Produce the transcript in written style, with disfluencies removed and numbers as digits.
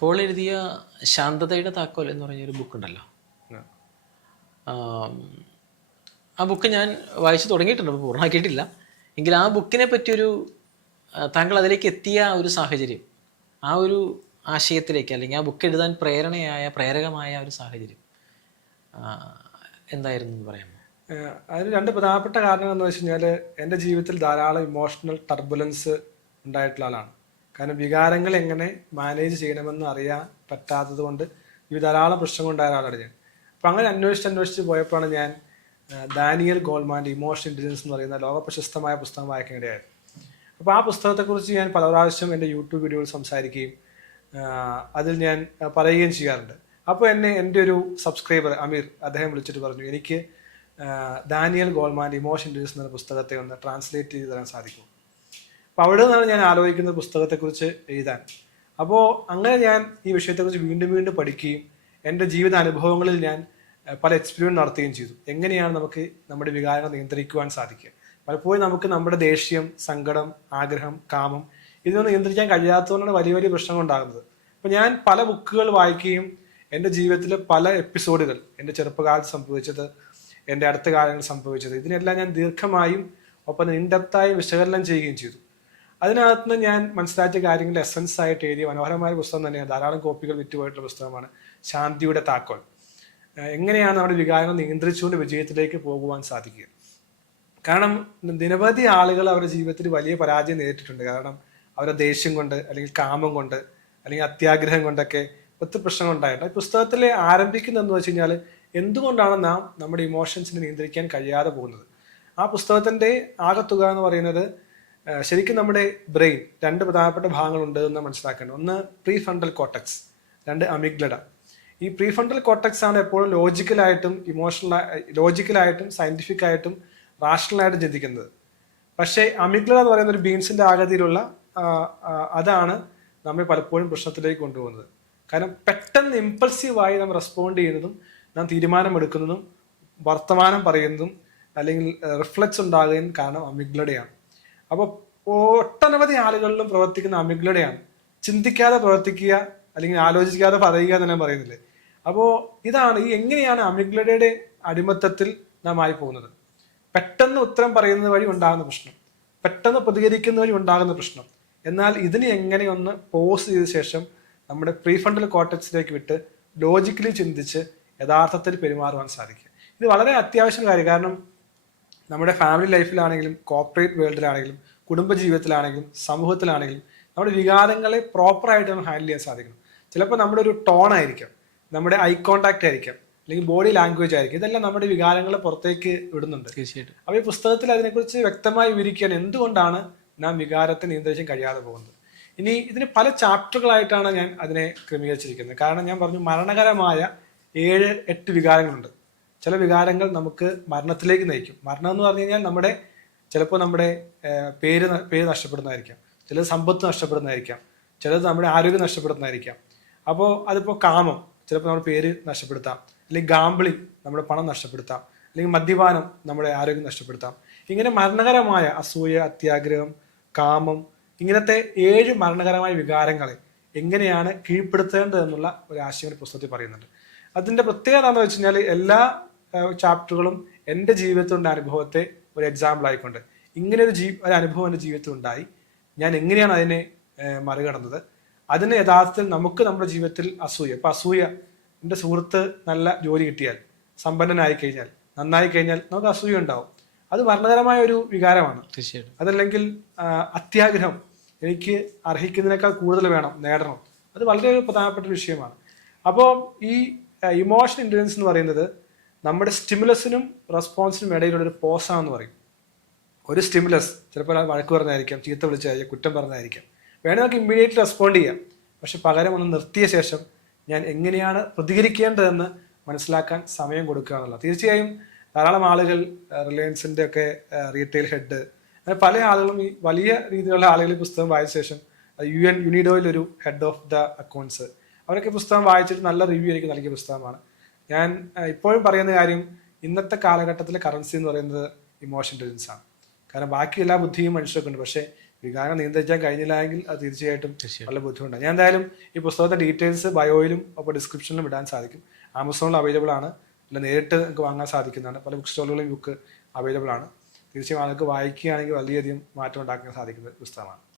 Paul എഴുതിയ ശാന്തതയുടെ താക്കോൽ എന്ന് പറഞ്ഞൊരു ബുക്കുണ്ടല്ലോ. ആ ബുക്ക് ഞാൻ വായിച്ചു തുടങ്ങിയിട്ടുണ്ട്, പൂർണ്ണമാക്കിയിട്ടില്ല. എങ്കിൽ ആ ബുക്കിനെ പറ്റിയൊരു താങ്കൾ അതിലേക്ക് എത്തിയ ഒരു സാഹചര്യം, ആ ഒരു ആശയത്തിലേക്ക് അല്ലെങ്കിൽ ആ ബുക്ക് എഴുതാൻ പ്രേരകമായ ഒരു സാഹചര്യം എന്തായിരുന്നു എന്ന് പറയാമോ? അതിന് രണ്ട് പ്രധാനപ്പെട്ട കാരണങ്ങൾ എന്ന് വെച്ച് കഴിഞ്ഞാൽ എൻ്റെ ജീവിതത്തിൽ ധാരാളം ഇമോഷണൽ ടർബുലൻസ് ഉണ്ടായിട്ടുള്ള ആളാണ്. കാരണം വികാരങ്ങൾ എങ്ങനെ മാനേജ് ചെയ്യണമെന്ന് അറിയാൻ പറ്റാത്തത് കൊണ്ട് ഈ ധാരാളം പ്രശ്നങ്ങളുണ്ടായ ഒരാളാണ് ഞാൻ. അപ്പം അങ്ങനെ അന്വേഷിച്ച് പോയപ്പോഴാണ് ഞാൻ ഡാനിയൽ ഗോൾമാൻ്റെ ഇമോഷണൽ ഇൻ്റലിജൻസ് എന്ന് പറയുന്ന ലോക പ്രശസ്തമായ പുസ്തകം വായിക്കാനിടയായത്. അപ്പോൾ ആ പുസ്തകത്തെക്കുറിച്ച് ഞാൻ പല പ്രാവശ്യം എൻ്റെ യൂട്യൂബ് വീഡിയോയിൽ സംസാരിക്കുകയും അതിൽ ഞാൻ പറയുകയും ചെയ്യാറുണ്ട്. അപ്പോൾ എൻ്റെ ഒരു സബ്സ്ക്രൈബർ അമീർ, അദ്ദേഹം വിളിച്ചിട്ട് പറഞ്ഞു, എനിക്ക് ഡാനിയൽ ഗോൾമാൻ്റെ ഇമോഷണൽ ഇൻ്റലിജൻസ് എന്ന പുസ്തകത്തെ ഒന്ന് ട്രാൻസ്ലേറ്റ് ചെയ്ത് തരാൻ സാധിക്കും. അപ്പോൾ അവിടെ നിന്നാണ് ഞാൻ ആലോചിക്കുന്നത് പുസ്തകത്തെക്കുറിച്ച് എഴുതാൻ. അപ്പോൾ അങ്ങനെ ഞാൻ ഈ വിഷയത്തെക്കുറിച്ച് വീണ്ടും പഠിക്കുകയും എൻ്റെ ജീവിത അനുഭവങ്ങളിൽ ഞാൻ പല എക്സ്പെരിമെൻറ്റ് നടത്തുകയും ചെയ്തു. എങ്ങനെയാണ് നമുക്ക് നമ്മുടെ വികാരങ്ങൾ നിയന്ത്രിക്കുവാൻ സാധിക്കുക? പലപ്പോഴും നമുക്ക് നമ്മുടെ ദേഷ്യം, സങ്കടം, ആഗ്രഹം, കാമം ഇതൊന്നും നിയന്ത്രിക്കാൻ കഴിയാത്തതുകൊണ്ടാണ് വലിയ പ്രശ്നങ്ങൾ ഉണ്ടാകുന്നത്. അപ്പോൾ ഞാൻ പല ബുക്കുകൾ വായിക്കുകയും എൻ്റെ ജീവിതത്തിലെ പല എപ്പിസോഡുകൾ, എൻ്റെ ചെറുപ്പകാലത്ത് സംഭവിച്ചത്, എൻ്റെ അടുത്ത കാലങ്ങളിൽ സംഭവിച്ചത്, ഇതിനെല്ലാം ഞാൻ ദീർഘമായും ഒപ്പം ഇൻഡെപ്തായി വിശകലനം ചെയ്യുകയും ചെയ്തു. അതിനകത്ത് ഞാൻ മനസ്സിലാക്കിയ കാര്യങ്ങളുടെ എസൻസ് ആയിട്ട് എഴുതിയ മനോഹരമായ പുസ്തകം തന്നെയാണ്. ധാരാളം കോപ്പികൾ വിറ്റുപോയിട്ടുള്ള പുസ്തകമാണ് ശാന്തിയുടെ താക്കോൽ. എങ്ങനെയാണ് നമ്മുടെ വികാരങ്ങൾ നിയന്ത്രിച്ചുകൊണ്ട് വിജയത്തിലേക്ക് പോകുവാൻ സാധിക്കുക? കാരണം നിരവധി ആളുകൾ അവരുടെ ജീവിതത്തിൽ വലിയ പരാജയം നേരിട്ടിട്ടുണ്ട്. കാരണം അവരുടെ ദേഷ്യം കൊണ്ട്, അല്ലെങ്കിൽ കാമം കൊണ്ട്, അല്ലെങ്കിൽ അത്യാഗ്രഹം കൊണ്ടൊക്കെ ഒത്തിരി പ്രശ്നങ്ങൾ ഉണ്ടായിട്ടുണ്ട്. ഈ പുസ്തകത്തിൽ ആരംഭിക്കുന്നതെന്ന് വെച്ച് കഴിഞ്ഞാൽ എന്തുകൊണ്ടാണ് നാം നമ്മുടെ ഇമോഷൻസിനെ നിയന്ത്രിക്കാൻ കഴിയാതെ പോകുന്നത്? ആ പുസ്തകത്തിൻ്റെ ആകത്തുക എന്ന് പറയുന്നത് ശരിക്കും നമ്മുടെ ബ്രെയിൻ രണ്ട് പ്രധാനപ്പെട്ട ഭാഗങ്ങളുണ്ട് എന്ന് മനസ്സിലാക്കേണ്ടത്. ഒന്ന് പ്രീ ഫ്രണ്ടൽ കോർട്ടക്സ്, രണ്ട് അമിഗ്ഡല. ഈ പ്രീ ഫ്രണ്ടൽ കോർട്ടക്സ് ആണ് എപ്പോഴും ലോജിക്കലായിട്ടും സയന്റിഫിക് ആയിട്ടും റാഷണലായിട്ടും ചിന്തിക്കുന്നത്. പക്ഷേ അമിഗ്ഡല എന്ന് പറയുന്ന ഒരു ബീൻസിന്റെ ആകൃതിയിലുള്ള അതാണ് നമ്മെ പലപ്പോഴും പ്രശ്നത്തിലേക്ക് കൊണ്ടുപോകുന്നത്. കാരണം പെട്ടെന്ന് ഇമ്പൾസീവായി നാം റെസ്പോണ്ട് ചെയ്യുന്നതും, നാം തീരുമാനമെടുക്കുന്നതും, വർത്തമാനം പറയുന്നതും അല്ലെങ്കിൽ റിഫ്ലക്സ് ഉണ്ടാകുന്നതിന് കാരണം അമിഗ്ഡലയാണ്. അപ്പോൾ ഒട്ടനവധി ആളുകളിലും പ്രവർത്തിക്കുന്ന അമിഗ്ഡലയാണ്. ചിന്തിക്കാതെ പ്രവർത്തിക്കുക അല്ലെങ്കിൽ ആലോചിക്കാതെ പറയുക എന്ന് ഞാൻ പറയുന്നില്ലേ. അപ്പോൾ ഇതാണ് എങ്ങനെയാണ് അമിഗ്ഡലയുടെ അടിമത്തത്തിൽ നാം ആയി പോകുന്നത്. പെട്ടെന്ന് ഉത്തരം പറയുന്നത് വഴി ഉണ്ടാകുന്ന പ്രശ്നം, പെട്ടെന്ന് പ്രതികരിക്കുന്ന വഴി ഉണ്ടാകുന്ന പ്രശ്നം. എന്നാൽ ഇതിനെ എങ്ങനെ ഒന്ന് പോസ് ചെയ്ത ശേഷം നമ്മുടെ പ്രീഫ്രണ്ടൽ കോർട്ടക്സിലേക്ക് വിട്ട് ലോജിക്കലി ചിന്തിച്ച് യഥാർത്ഥത്തിൽ പെരുമാറുവാൻ സാധിക്കുക. ഇത് വളരെ അത്യാവശ്യം കാര്യം. കാരണം നമ്മുടെ ഫാമിലി ലൈഫിലാണെങ്കിലും, കോർപ്പറേറ്റ് വേൾഡിലാണെങ്കിലും, കുടുംബജീവിതത്തിലാണെങ്കിലും, സമൂഹത്തിലാണെങ്കിലും നമ്മുടെ വികാരങ്ങളെ പ്രോപ്പറായിട്ട് നമ്മൾ ഹാൻഡിൽ ചെയ്യാൻ സാധിക്കണം. ചിലപ്പോൾ നമ്മുടെ ഒരു ടോൺ ആയിരിക്കാം, നമ്മുടെ ഐ കോണ്ടാക്ട് ആയിരിക്കാം, അല്ലെങ്കിൽ ബോഡി ലാംഗ്വേജ് ആയിരിക്കും. ഇതെല്ലാം നമ്മുടെ വികാരങ്ങളെ പുറത്തേക്ക് വിടുന്നുണ്ട്. തീർച്ചയായിട്ടും. അപ്പോൾ ഈ പുസ്തകത്തിൽ അതിനെക്കുറിച്ച് വ്യക്തമായി വിവരിക്കുകയാണ് എന്തുകൊണ്ടാണ് നാം വികാരത്തെ നിയന്ത്രിക്കാൻ കഴിയാതെ പോകുന്നത്. ഇനി ഇതിന് പല ചാപ്റ്ററുകളായിട്ടാണ് ഞാൻ അതിനെ ക്രമീകരിച്ചിരിക്കുന്നത്. കാരണം ഞാൻ പറഞ്ഞു, മരണകരമായ 7-8 വികാരങ്ങളുണ്ട്. ചില വികാരങ്ങൾ നമുക്ക് മരണത്തിലേക്ക് നയിക്കും. മരണം എന്ന് പറഞ്ഞു കഴിഞ്ഞാൽ ചിലപ്പോൾ നമ്മുടെ പേര് നഷ്ടപ്പെടുന്നതായിരിക്കാം, ചിലത് സമ്പത്ത് നഷ്ടപ്പെടുന്നതായിരിക്കാം, ചിലത് നമ്മുടെ ആരോഗ്യം നഷ്ടപ്പെടുന്നതായിരിക്കാം. അപ്പോൾ അതിപ്പോൾ കാമം, ചിലപ്പോൾ നമ്മുടെ പേര് നഷ്ടപ്പെടുത്താം, അല്ലെങ്കിൽ ഗാംബ്ലിംഗ് നമ്മുടെ പണം നഷ്ടപ്പെടുത്താം, അല്ലെങ്കിൽ മദ്യപാനം നമ്മുടെ ആരോഗ്യം നഷ്ടപ്പെടുത്താം. ഇങ്ങനെ മരണകരമായ അസൂയ, അത്യാഗ്രഹം, കാമം, ഇങ്ങനത്തെ 7 മരണകരമായ വികാരങ്ങളെ എങ്ങനെയാണ് കീഴ്പ്പെടുത്തേണ്ടതെന്നുള്ള ഒരു ആശയം പുസ്തകത്തിൽ പറയുന്നുണ്ട്. അതിൻ്റെ പ്രത്യേകത എന്താണെന്ന് വെച്ച് കഴിഞ്ഞാൽ എല്ലാ ചാപ്റ്ററുകളും എൻ്റെ ജീവിതത്തിൻ്റെ അനുഭവത്തെ ഒരു എക്സാമ്പിൾ ആയിക്കൊണ്ട്, ഇങ്ങനെ ഒരു അനുഭവം എൻ്റെ ജീവിതത്തിൽ ഉണ്ടായി, ഞാൻ എങ്ങനെയാണ് അതിനെ മറികടന്നത്, അതിന് യഥാർത്ഥത്തിൽ നമുക്ക് നമ്മുടെ ജീവിതത്തിൽ ഇപ്പം അസൂയ, എൻ്റെ സുഹൃത്ത് നല്ല ജോലി കിട്ടിയാൽ, സമ്പന്നനായി കഴിഞ്ഞാൽ, നന്നായി കഴിഞ്ഞാൽ നമുക്ക് അസൂയ ഉണ്ടാവും. അത് മരണകരമായ ഒരു വികാരമാണ്. തീർച്ചയായിട്ടും. അതല്ലെങ്കിൽ അത്യാഗ്രഹം, എനിക്ക് അർഹിക്കുന്നതിനേക്കാൾ കൂടുതൽ വേണം, നേടണം, അത് വളരെ ഒരു പ്രധാനപ്പെട്ട ഒരു വിഷയമാണ്. അപ്പോൾ ഈ ഇമോഷണൽ ഇൻ്റലിജൻസ് എന്ന് പറയുന്നത് നമ്മുടെ സ്റ്റിമുലസിനും റെസ്പോൺസിനും ഇടയിലുള്ള ഒരു പോസാണെന്ന് പറയും. ഒരു സ്റ്റിമുലസ് ചിലപ്പോൾ വഴക്ക് പറഞ്ഞായിരിക്കാം, ചീത്ത വിളിച്ചായിരിക്കാം, കുറ്റം പറഞ്ഞായിരിക്കാം, വേണമെങ്കിൽ നമുക്ക് ഇമ്മീഡിയറ്റ്ലി റെസ്പോണ്ട് ചെയ്യാം. പക്ഷെ പകരം ഒന്ന് നിർത്തിയ ശേഷം ഞാൻ എങ്ങനെയാണ് പ്രതികരിക്കേണ്ടതെന്ന് മനസ്സിലാക്കാൻ സമയം കൊടുക്കുക എന്നുള്ളത്. തീർച്ചയായും ധാരാളം ആളുകൾ, റിലയൻസിൻ്റെ ഒക്കെ റീറ്റെയിൽ ഹെഡ്, അങ്ങനെ പല ആളുകളും ഈ വലിയ രീതിയിലുള്ള ആളുകൾ ഈ പുസ്തകം വായിച്ച ശേഷം, യുണിഡോയിലൊരു ഹെഡ് ഓഫ് ദ അക്കൗണ്ട്സ്, അവരൊക്കെ പുസ്തകം വായിച്ചിട്ട് നല്ല റിവ്യൂ എനിക്ക് നൽകിയ പുസ്തകമാണ്. ഞാൻ ഇപ്പോഴും പറയുന്ന കാര്യം, ഇന്നത്തെ കാലഘട്ടത്തിലെ കറൻസി എന്ന് പറയുന്നത് ഇമോഷൻ ഇൻ്റലിജൻസ് ആണ്. കാരണം ബാക്കി എല്ലാ ബുദ്ധിയും മനുഷ്യർക്കുണ്ട്, പക്ഷേ വികാരം നിയന്ത്രിക്കാൻ കഴിഞ്ഞില്ല എങ്കിൽ അത് തീർച്ചയായിട്ടും വളരെ ബുദ്ധിമുട്ടാണ്. ഞാൻ എന്തായാലും ഈ പുസ്തകത്തിന്റെ ഡീറ്റെയിൽസ് ബയോയിലും ഒപ്പം ഡിസ്ക്രിപ്ഷനിലും ഇടാൻ സാധിക്കും. ആമസോണിൽ അവൈലബിൾ ആണ്, അല്ല നേരിട്ട് നിങ്ങൾക്ക് വാങ്ങാൻ സാധിക്കുന്നതാണ്. പല ബുക്ക് സ്റ്റോറുകളിലും ബുക്ക് അവൈലബിൾ ആണ്. തീർച്ചയായും ആൾക്ക് വായിക്കുകയാണെങ്കിൽ വളരെയധികം മാറ്റം ഉണ്ടാക്കാൻ സാധിക്കുന്ന പുസ്തകമാണ്.